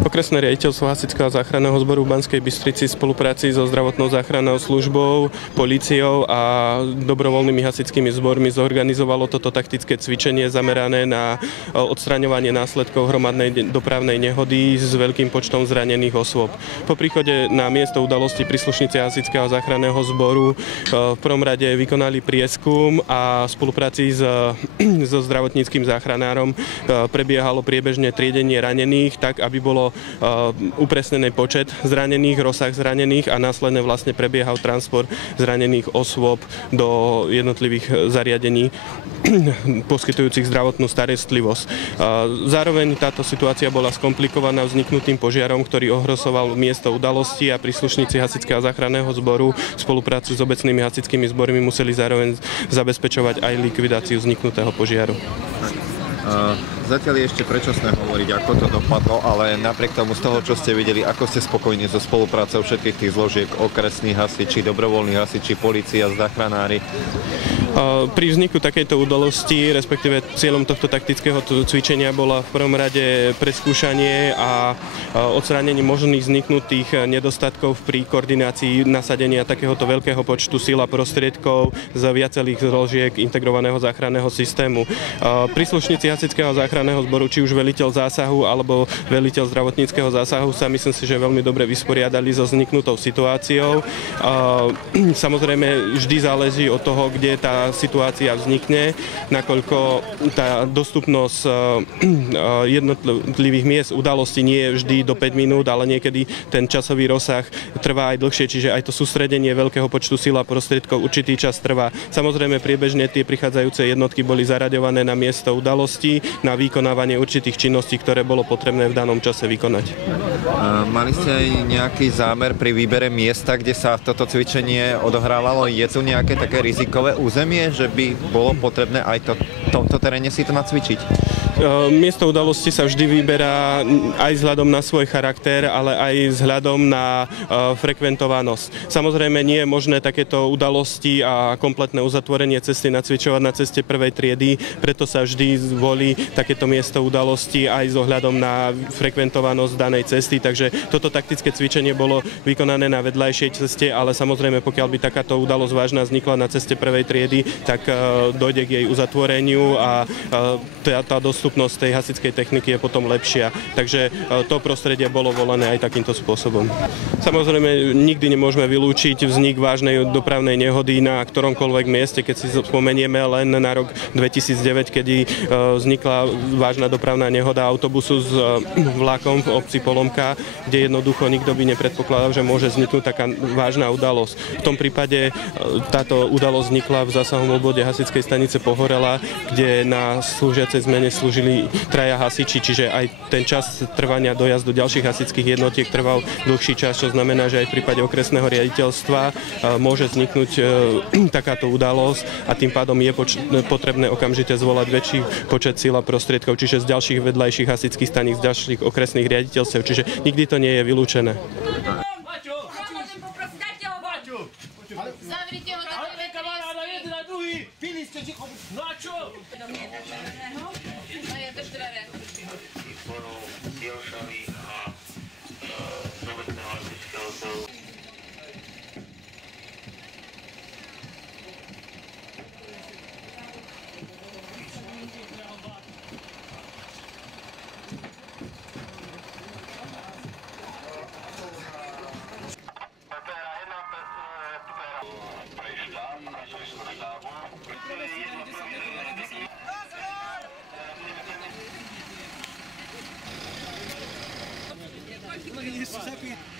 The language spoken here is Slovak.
Okresné riaditeľstvo Hasičského záchranného zboru v Banskej Bystrici v spolupráci so zdravotnou záchrannou službou, políciou a dobrovoľnými hasičskými zbormi zorganizovalo toto taktické cvičenie zamerané na odstraňovanie následkov hromadnej dopravnej nehody s veľkým počtom zranených osôb. Po príchode na miesto udalosti príslušníci Hasičského záchranného zboru v prvom rade vykonali prieskum a v spolupráci so zdravotníckym záchranárom prebiehalo priebežne triedenie ranených tak, aby bolo upresnený počet zranených, rozsah zranených a následne vlastne prebiehal transport zranených osôb do jednotlivých zariadení poskytujúcich zdravotnú starostlivosť. Zároveň táto situácia bola skomplikovaná vzniknutým požiarom, ktorý ohrozoval miesto udalosti a príslušníci Hasičského záchranného zboru v spolupráci s obecnými hasičskými zbormi museli zároveň zabezpečovať aj likvidáciu vzniknutého požiaru. Zatiaľ je ešte predčasné hovoriť, ako to dopadlo, ale napriek tomu z toho, čo ste videli, ako ste spokojní so spoluprácou všetkých tých zložiek, okresných hasiči, dobrovoľní hasiči, polícia, záchranári? Pri vzniku takejto udalosti, respektíve cieľom tohto taktického cvičenia bola v prvom rade preskúšanie a odstránenie možných vzniknutých nedostatkov pri koordinácii nasadenia takéhoto veľkého počtu síl a prostriedkov z viacerých zložiek integrovaného záchranného systému. Príslušníci Hasičského záchranného zboru, či už veliteľ zásahu alebo veliteľ zdravotníckeho zásahu sa myslím si, že veľmi dobre vysporiadali so vzniknutou situáciou. Samozrejme vždy záleží od toho, kde tá situácia vznikne, nakoľko tá dostupnosť jednotlivých miest udalosti nie je vždy do 5 minút, ale niekedy ten časový rozsah trvá aj dlhšie, čiže aj to sústredenie veľkého počtu síl a prostriedkov určitý čas trvá. Samozrejme priebežne tie prichádzajúce jednotky boli zaraďované na miesto udalosti, na vykonávanie určitých činností, ktoré bolo potrebné v danom čase vykonať. Mali ste aj nejaký zámer pri výbere miesta, kde sa toto cvičenie odohrávalo? Je tu nejaké také rizikové územie, že by bolo potrebné aj v tomto teréne si to nacvičiť? Miesto udalosti sa vždy vyberá aj vzhľadom na svoj charakter, ale aj vzhľadom na frekventovanosť. Samozrejme nie je možné takéto udalosti a kompletné uzatvorenie cesty nacvičovať na ceste prvej triedy, preto sa vždy zvolí takéto miesto udalosti aj s ohľadom na frekventovanosť danej cesty, takže toto taktické cvičenie bolo vykonané na vedľajšej ceste, ale samozrejme pokiaľ by takáto udalosť vážna vznikla na ceste prvej triedy, tak dojde k jej uzatvoreniu a tá dostupnosť tej hasičskej techniky je potom lepšia. Takže to prostredie bolo volené aj takýmto spôsobom. Samozrejme, nikdy nemôžeme vylúčiť vznik vážnej dopravnej nehody na ktoromkoľvek mieste, keď si spomenieme len na rok 2009, kedy vznikla vážna dopravná nehoda autobusu s vlakom v obci Polomka, kde jednoducho nikto by nepredpokladal, že môže vzniknúť taká vážna udalosť. V tom prípade táto udalosť vznikla v zásahovom obvode hasičskej stanice Pohorela, kde na slúžiacej zmene slúžili traja hasiči, čiže aj ten čas trvania dojazdu ďalších hasičských jednotiek trval dlhší čas, čo znamená, že aj v prípade okresného riaditeľstva môže vzniknúť takáto udalosť a tým pádom je potrebné okamžite zvolať väčší počet síl a prostriedkov, čiže z ďalších vedľajších hasičských staníc, z ďalších okresných riaditeľstiev, čiže nikdy to nie je vylúčené. Zavrite ho do tej kamaráda, jeden a druhý, pili ste ticho, no a čo? No je drž dvere. Look at you,